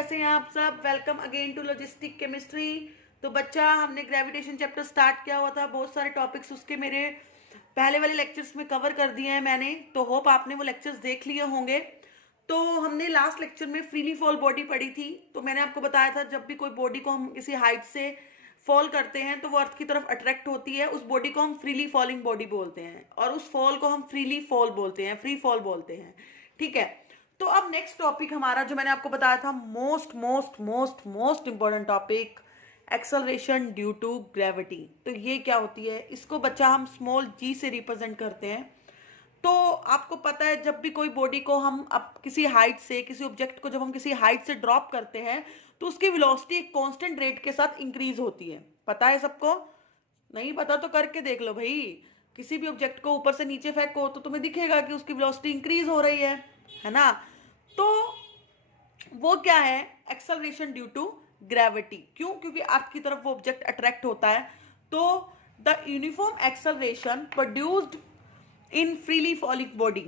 कैसे हैं आप सब। Welcome again to logistic chemistry. तो बच्चा, हमने ग्रेविटेशन चैप्टर स्टार्ट किया हुआ था, बहुत सारे टॉपिक्स उसके मेरे पहले वाले लेक्चर्स में कवर कर दिए हैं मैंने, तो होप आपने वो लेक्चर्स देख लिए होंगे। तो हमने लास्ट लेक्चर में फ्रीली फॉल बॉडी पढ़ी थी। तो मैंने आपको बताया था जब भी कोई बॉडी को हम किसी हाइट से फॉल करते हैं तो वो अर्थ की तरफ अट्रैक्ट होती है, उस बॉडी को हम फ्रीली फॉलिंग बॉडी बोलते हैं, और उस फॉल को हम फ्रीली फॉल बोलते हैं, फ्री फॉल बोलते हैं। ठीक है, तो अब नेक्स्ट टॉपिक हमारा जो मैंने आपको बताया था, most most most most important topic, acceleration due to gravity. तो ये क्या होती है, इसको बच्चा हम स्मॉल जी से रिप्रेजेंट करते हैं। तो आपको पता है जब भी कोई बॉडी को हम अब किसी हाइट से, किसी ऑब्जेक्ट को जब हम किसी हाइट से ड्रॉप करते हैं तो उसकी वेलोसिटी एक कांस्टेंट रेट के साथ इंक्रीज होती है। पता है सबको? नहीं पता तो करके देख लो भाई। किसी भी ऑब्जेक्ट को ऊपर से नीचे फेंको तो तुम्हें दिखेगा कि उसकी वेलोसिटी इंक्रीज हो रही है ना। तो वो क्या है, एक्सेलरेशन ड्यू टू ग्रेविटी। क्यों? क्योंकि अर्थ की तरफ वो ऑब्जेक्ट अट्रैक्ट होता है। तो the uniform acceleration produced in freely falling body,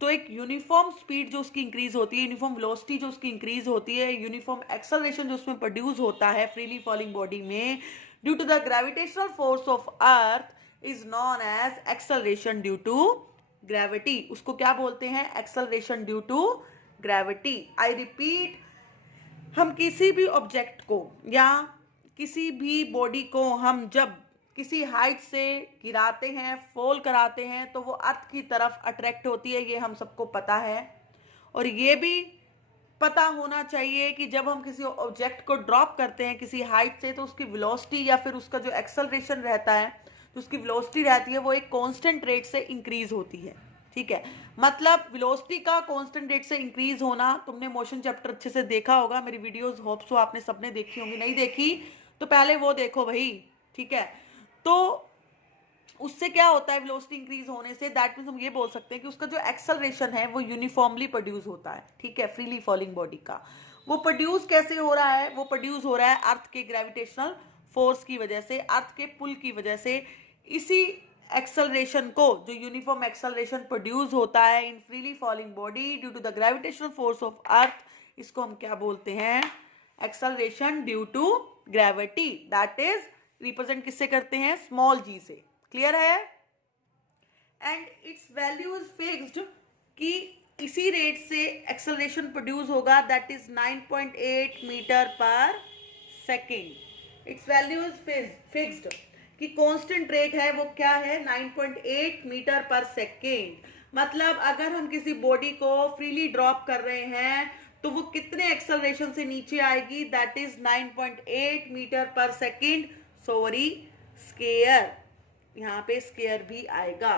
तो एक यूनिफॉर्म स्पीड जो उसकी इंक्रीज होती है, यूनिफॉर्म वेलोसिटी जो उसकी इंक्रीज होती है, यूनिफॉर्म एक्सेलरेशन जो उसमें प्रोड्यूस होता है फ्रीली फॉलिंग बॉडी में due to the gravitational force of earth is known as acceleration due to gravity. उसको क्या बोलते हैं? Acceleration due to gravity. I repeat, हम किसी भी ऑब्जेक्ट को या किसी भी बॉडी को हम जब किसी हाइट से गिराते हैं, फॉल कराते हैं, तो वो अर्थ की तरफ अट्रैक्ट होती है, ये हम सबको पता है। और ये भी पता होना चाहिए कि जब हम किसी ऑब्जेक्ट को ड्रॉप करते हैं किसी हाइट से तो उसकी वेलोसिटी या फिर उसका जो एक्सेलरेशन रहता है, तो उसकी वेलोसिटी रहती है, वो एक कांस्टेंट रेट से इंक्रीज होती है। ठीक है, मतलब वेलोसिटी का कांस्टेंट रेट से इंक्रीज होना। तुमने मोशन चैप्टर अच्छे से देखा होगा, मेरी वीडियोस होप सो आपने सबने देखी होंगी, नहीं देखी तो पहले वो देखो भाई। ठीक है, तो उससे क्या होता है, वेलोसिटी इंक्रीज होने से, दैट मीन्स हम ये बोल सकते हैं कि उसका जो एक्सेलरेशन है वो यूनिफॉर्मली प्रोड्यूस होता है। ठीक है, फ्रीली फॉलिंग बॉडी का वो प्रोड्यूस कैसे हो रहा है? वो प्रोड्यूस हो रहा है अर्थ के ग्रेविटेशनल फोर्स की वजह से, अर्थ के पुल की वजह से। इसी एक्सेलरेशन को, जो यूनिफॉर्म एक्सेलरेशन प्रोड्यूस होता है in freely falling body due to the gravitational force of earth, इसको हम क्या बोलते हैं? Acceleration due to gravity. That is represent किससे करते हैं? स्मॉल जी से। क्लियर है? And its value is fixed, कि इसी रेट से एक्सेलरेशन प्रोड्यूस होगा, that is 9.8 metre per second. Its value is fixed, कि कांस्टेंट रेट है वो क्या है? 9.8 मीटर पर सेकेंड। मतलब अगर हम किसी बॉडी को फ्रीली ड्रॉप कर रहे हैं तो वो कितने एक्सेलरेशन से नीचे आएगी? That is 9.8 metre per second. Sorry, square, यहाँ पे स्केयर भी आएगा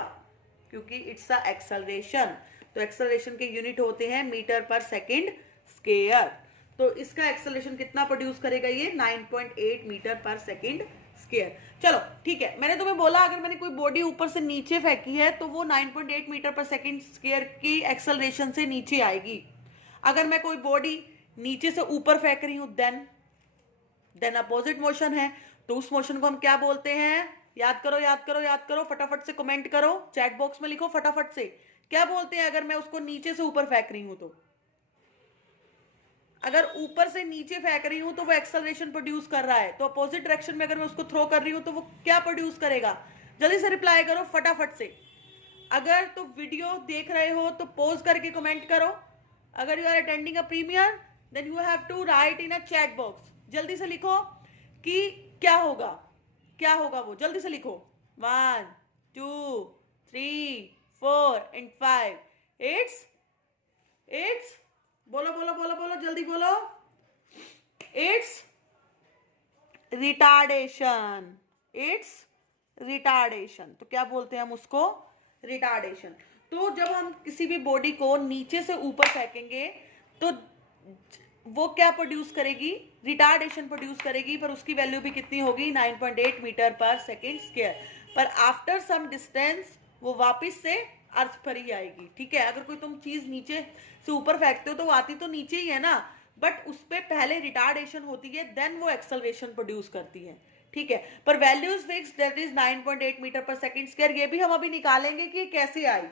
क्योंकि इट्स अ एक्सेलरेशन। तो एक्सेलरेशन के यूनिट होते हैं मीटर पर सेकेंड स्केयर। तो इसका एक्सेलरेशन कितना प्रोड्यूस करेगा? ये 9.8 मीटर पर सेकेंड स्केयर। चलो ठीक है, मैंने तुम्हें बोला अगर मैंने कोई बॉडी ऊपर से नीचे फेंकी है तो वो 9.8 मीटर पर सेकेंड स्केयर की एक्सेलरेशन से नीचे आएगी। अगर मैं कोई बॉडी नीचे से ऊपर फेंक रही हूं देन अपोजिट मोशन है। तो उस मोशन को हम क्या बोलते हैं? याद करो याद करो याद करो, फटाफट से कमेंट करो, चैट बॉक्स में लिखो फटाफट से, क्या बोलते हैं अगर मैं उसको नीचे से ऊपर फेंक रही हूं तो? अगर ऊपर से नीचे फेंक रही हूं तो वो एक्सेलरेशन प्रोड्यूस कर रहा है, तो अपोजिट डायरेक्शन में अगर मैं उसको थ्रो कर रही हूं तो वो क्या प्रोड्यूस करेगा? जल्दी से रिप्लाई करो फटाफट से। अगर तो वीडियो देख रहे हो तो पॉज करके कमेंट करो। अगर you are attending a premiere then you have to write in a chat box. जल्दी से लिखो कि क्या होगा, क्या होगा वो, जल्दी से लिखो। 1 2 3 4 and 5। इट्स बोलो बोलो बोलो बोलो, जल्दी बोलो। It's retardation. It's retardation. तो क्या बोलते हैं हम उसको? रिटार्डेशन। तो जब हम किसी भी बॉडी को नीचे से ऊपर फेंकेंगे तो वो क्या प्रोड्यूस करेगी? रिटार्डेशन प्रोड्यूस करेगी, पर उसकी वैल्यू भी कितनी होगी? 9.8 मीटर पर सेकेंड स्क्वायर। पर आफ्टर सम डिस्टेंस वो वापस से अर्थ पर ही आएगी। ठीक है, अगर कोई तुम चीज नीचे से ऊपर फेंकते हो तो वो आती तो नीचे ही है ना, बट उस पर पहले रिटार्डेशन होती है, देन वो एक्सेलरेशन प्रोड्यूस करती है। ठीक है, पर value is fixed, that is 9.8 metre per second square. ये भी हम अभी निकालेंगे कि कैसे आई।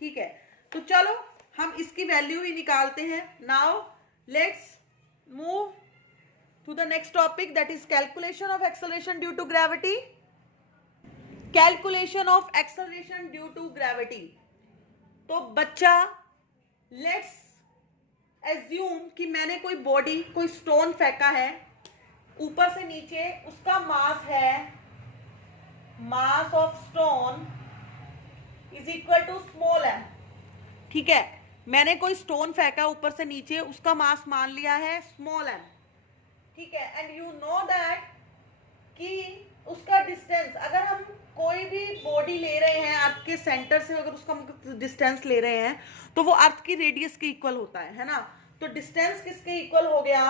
ठीक है, तो चलो हम इसकी वैल्यू ही निकालते हैं। Now let's move to the next topic, that is calculation of acceleration due to gravity. Calculation of acceleration due to gravity. तो बच्चा लेट्स एज्यूम कि मैंने कोई बॉडी, कोई स्टोन फेंका है ऊपर से नीचे, उसका मास है, mass of stone is equal to small m. ठीक है, मैंने कोई स्टोन फेंका ऊपर से नीचे, उसका मास मान लिया है स्मॉल एम. ठीक है, एंड यू नो दैट कि उसका डिस्टेंस, अगर हम कोई भी बॉडी ले रहे हैं अर्थ के सेंटर से, अगर उसका डिस्टेंस ले रहे हैं तो वो अर्थ की रेडियस के इक्वल होता है ना. तो डिस्टेंस किसके इक्वल हो गया,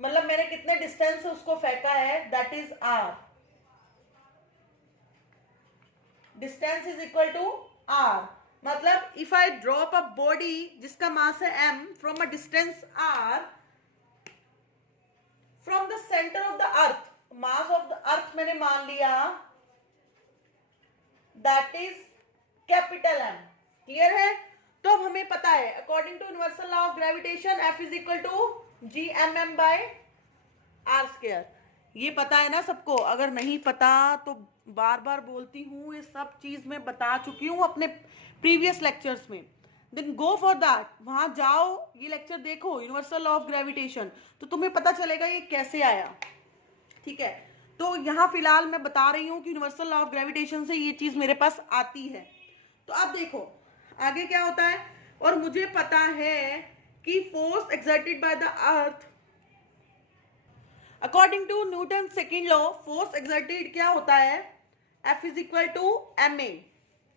मतलब मैंने कितने डिस्टेंस से उसको फेंका है, that is r. Distance is equal to r. मतलब if I drop a body जिसका मास है m from a distance r from the centre of the earth, mass of the earth मैंने मान लिया that is capital M. Clear है. तो अब हमें पता है according to universal law of gravitation F is equal to GMM by r square. ये पता है ना सबको, अगर नहीं पता तो बार बार बोलती हूँ, ये सब चीज मैं बता चुकी हूँ अपने प्रीवियस लेक्चर्स में. देन गो फॉर दैट, वहां जाओ, ये लेक्चर देखो यूनिवर्सल लॉ ऑफ ग्रेविटेशन, तो तुम्हें पता चलेगा ये कैसे आया. ठीक है, तो यहाँ फिलहाल मैं बता रही हूँ कि यूनिवर्सल लॉ ऑफ ग्रेविटेशन से ये चीज मेरे पास आती है. तो अब देखो आगे क्या होता है. और मुझे पता है कि force exerted by the earth according to Newton second law, force exerted क्या होता है, F is equal to ma,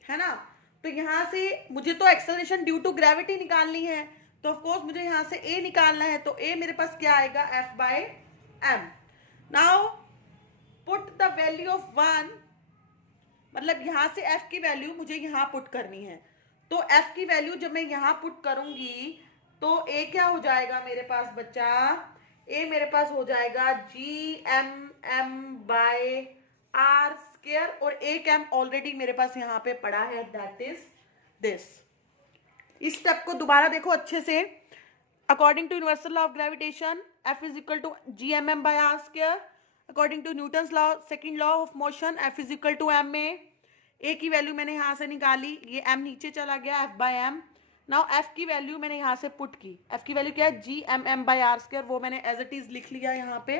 है ना. तो यहां से मुझे तो एक्सेलरेशन ड्यू टू ग्रेविटी निकालनी है, तो ऑफ कोर्स मुझे यहां से A निकालना है. तो A मेरे पास क्या आएगा, F by m. Now put the value of 1, मतलब यहां से F की वैल्यू मुझे यहां पुट करनी है. तो F की वैल्यू जब मैं यहां पुट करूंगी तो A क्या हो जाएगा मेरे पास बच्चा, A मेरे पास हो जाएगा GMM बाय आर स्क्वायर. और एक m ऑलरेडी मेरे पास यहाँ पे पड़ा है, दैट इज दिस. इस स्टेप को दोबारा देखो अच्छे से. According to universal law of gravitation F is equal to GMM by r square. According to Newton's law, second law of motion, F is equal to ma. A की value मैंने यहाँ से निकाली, ये m नीचे चला गया, F by m. Now F की वैल्यू मैंने यहाँ से पुट की. F की वैल्यू क्या है, GMM बाय आर स्क्वायर, वो मैंने एज इट इज लिख लिया यहाँ पे.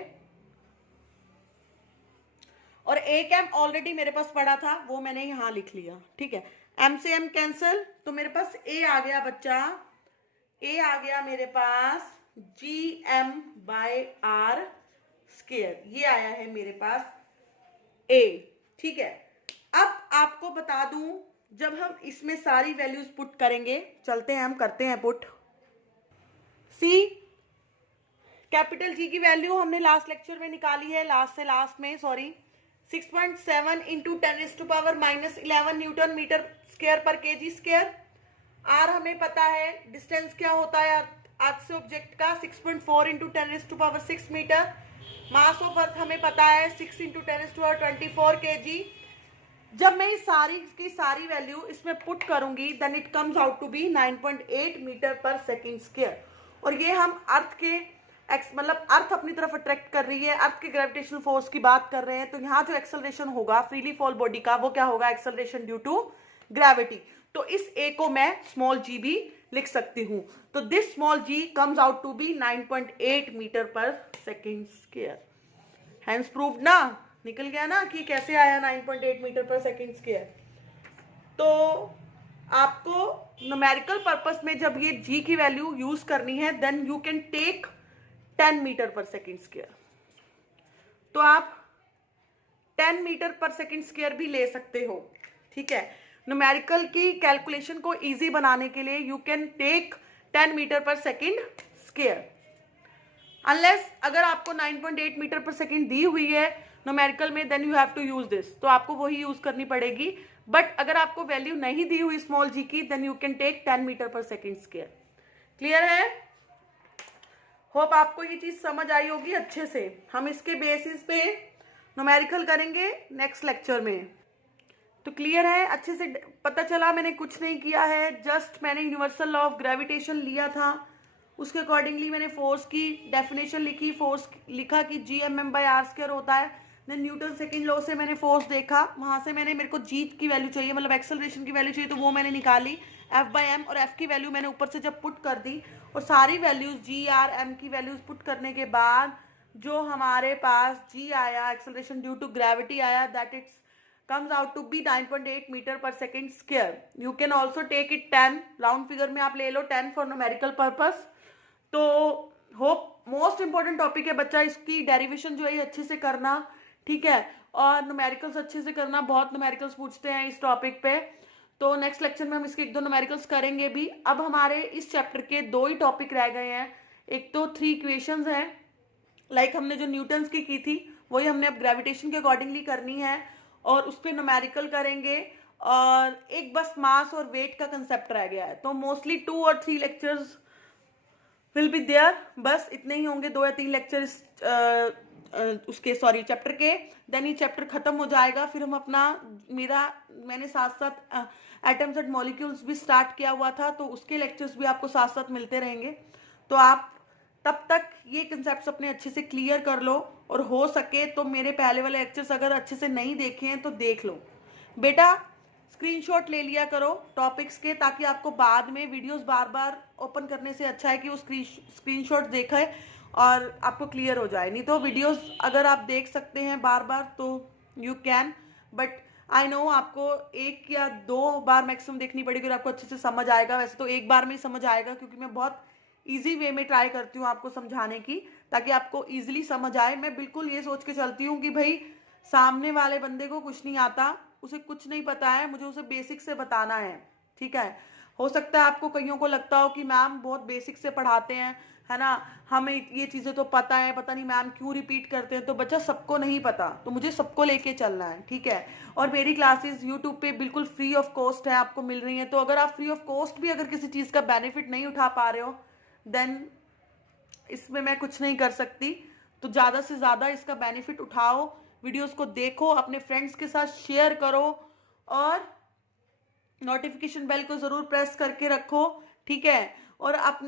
और एक m ऑलरेडी मेरे पास पड़ा था, वो मैंने यहाँ लिख लिया. ठीक है, m से m कैंसल, तो मेरे पास A आ गया बच्चा, A आ गया मेरे पास GM बाय आर स्क्वायर. ये आया है मेरे पास A. ठीक है, अब आपको बता दूं, जब हम इसमें सारी वैल्यूज पुट करेंगे, चलते हैं हम करते हैं पुट. सी कैपिटल G की वैल्यू हमने लास्ट लेक्चर में निकाली है, लास्ट से लास्ट में, sorry, 6.7 into 10⁻⁻11 newton metre square per kg square. R हमें पता है, डिस्टेंस क्या होता है अर्थ से ऑब्जेक्ट का, 6.4 into 10⁻6 metre. Mass of earth हमें पता है 6 इंटू 10⁻24 केजी. जब मैं इस सारी की सारी वैल्यू इसमें पुट करूंगी, then it comes out to be 9.8 metre per second square. और ये हम अर्थ के मतलब अर्थ अपनी तरफ अट्रैक्ट कर रही है, अर्थ के ग्रेविटेशनल फोर्स की बात कर रहे हैं. तो यहाँ जो एक्सेलरेशन होगा फ्रीली फॉल बॉडी का, वो क्या होगा, एक्सेलरेशन ड्यू टू ग्रेविटी. तो इस A को मैं स्मॉल g भी लिख सकती हूँ. तो this small g comes out to be 9.8 metre per second square. Hence proved ना, निकल गया ना कि कैसे आया 9.8 मीटर पर सेकेंड स्क्वायर. तो आपको न्यूमेरिकल पर्पस में जब ये g की वैल्यू यूज करनी है, then you can take 10 metre per second square. तो आप 10 मीटर पर सेकेंड स्क्वायर भी ले सकते हो. ठीक है, न्यूमेरिकल की कैलकुलेशन को इजी बनाने के लिए you can take 10 metre per second square. Unless अगर आपको 9.8 मीटर पर सेकेंड दी हुई है न्यूमेरिकल में, then you have to use this, तो आपको वही यूज करनी पड़ेगी. बट अगर आपको वैल्यू नहीं दी हुई स्मॉल g की, then you can take 10 metre per second square. Clear है? होप आपको ये चीज समझ आई होगी अच्छे से. हम इसके बेसिस पे न्यूमेरिकल करेंगे नेक्स्ट लेक्चर में. तो क्लियर है, अच्छे से पता चला. मैंने कुछ नहीं किया है, जस्ट मैंने यूनिवर्सल लॉ ऑफ ग्रेविटेशन लिया था उसके अकॉर्डिंगली मैंने फोर्स की डेफिनेशन लिखी, फोर्स लिखा कि G/m/r² होता है। देन न्यूटन सेकंड लॉ से मैंने फोर्स देखा, वहाँ से मेरे को जी की वैल्यू चाहिए, मतलब एक्सेलरेशन की वैल्यू चाहिए, तो वो मैंने निकाली F/m, और F की वैल्यू मैंने ऊपर से जब पुट कर दी और सारी वैल्यूज G/r/m की वैल्यूज पुट करने के बाद जो हमारे पास G आया, एक्सेलरेशन ड्यू टू ग्रेविटी आया, that its comes out to be 9.8 metre per second square. You can also take it 10, round figure में आप ले लो 10 फॉर न्यूमेरिकल पर्पस। तो होप मोस्ट इंपॉर्टेंट टॉपिक है बच्चा, इसकी डेरिवेशन जो है अच्छे से करना, ठीक है, और न्यूमेरिकल्स अच्छे से करना, बहुत न्यूमेरिकल्स पूछते हैं इस टॉपिक पे। तो नेक्स्ट लेक्चर में हम इसके 1-2 न्यूमेरिकल्स करेंगे भी। अब हमारे इस चैप्टर के 2 ही टॉपिक रह गए हैं, एक तो 3 इक्वेशंस हैं, लाइक हमने जो न्यूटन्स की थी वही हमने अब ग्रेविटेशन के अकॉर्डिंगली करनी है, और उस पर न्यूमेरिकल करेंगे, और एक बस मास और वेट का कंसेप्ट रह गया है। तो मोस्टली 2 और 3 लेक्चर्स विल बी देयर, बस इतने ही होंगे, 2 या 3 लेक्चर उसके चैप्टर के। देन ये चैप्टर खत्म हो जाएगा, फिर हम अपना मैंने साथ साथ एटम्स एंड मॉलिक्यूल्स भी स्टार्ट किया हुआ था, तो उसके लेक्चर्स भी आपको साथ साथ मिलते रहेंगे। तो आप तब तक ये कंसेप्ट अपने अच्छे से क्लियर कर लो, और हो सके तो मेरे पहले वाले लेक्चर्स अगर अच्छे से नहीं देखे हैं तो देख लो बेटा, स्क्रीनशॉट ले लिया करो टॉपिक्स के, ताकि आपको बाद में वीडियोस बार बार ओपन करने से अच्छा है कि वो स्क्रीनशॉट देखे और आपको क्लियर हो जाए। नहीं तो वीडियोस अगर आप देख सकते हैं बार बार तो you can, but I know आपको 1 या 2 बार मैक्सिमम देखनी पड़ेगी और आपको अच्छे से समझ आएगा। वैसे तो 1 बार में ही समझ आएगा, क्योंकि मैं बहुत ईजी वे में ट्राई करती हूँ आपको समझाने की, ताकि आपको ईजिली समझ आए। मैं बिल्कुल ये सोच के चलती हूँ कि भाई सामने वाले बंदे को कुछ नहीं आता, उसे कुछ नहीं पता है, मुझे उसे बेसिक से बताना है, ठीक है। हो सकता है आपको कईयों को लगता हो कि मैम बहुत बेसिक से पढ़ाते हैं, है ना, हमें ये चीज़ें तो पता है, पता नहीं मैम क्यों रिपीट करते हैं। तो बच्चा सबको नहीं पता, तो मुझे सबको लेके चलना है, ठीक है। और मेरी क्लासेस यूट्यूब पे बिल्कुल फ्री ऑफ कॉस्ट है, आपको मिल रही हैं। तो अगर आप फ्री ऑफ कॉस्ट भी अगर किसी चीज़ का बेनिफिट नहीं उठा पा रहे हो, देन इसमें मैं कुछ नहीं कर सकती। तो ज़्यादा से ज़्यादा इसका बेनिफिट उठाओ, वीडियोस को देखो, अपने फ्रेंड्स के साथ शेयर करो, और नोटिफिकेशन बेल को ज़रूर प्रेस करके रखो, ठीक है। और आप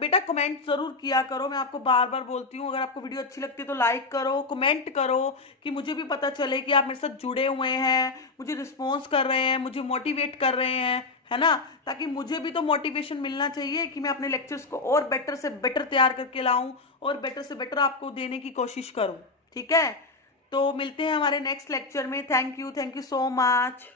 बेटा कमेंट ज़रूर किया करो, मैं आपको बार बार बोलती हूँ, अगर आपको वीडियो अच्छी लगती है तो लाइक करो, कमेंट करो, कि मुझे भी पता चले कि आप मेरे साथ जुड़े हुए हैं, मुझे रिस्पॉन्स कर रहे हैं, मुझे मोटिवेट कर रहे हैं, है ना, ताकि मुझे भी तो मोटिवेशन मिलना चाहिए कि मैं अपने लेक्चर्स को और बेटर से बेटर तैयार करके लाऊं, और बेटर से बेटर आपको देने की कोशिश करूं, ठीक है। तो मिलते हैं हमारे नेक्स्ट लेक्चर में। Thank you so much.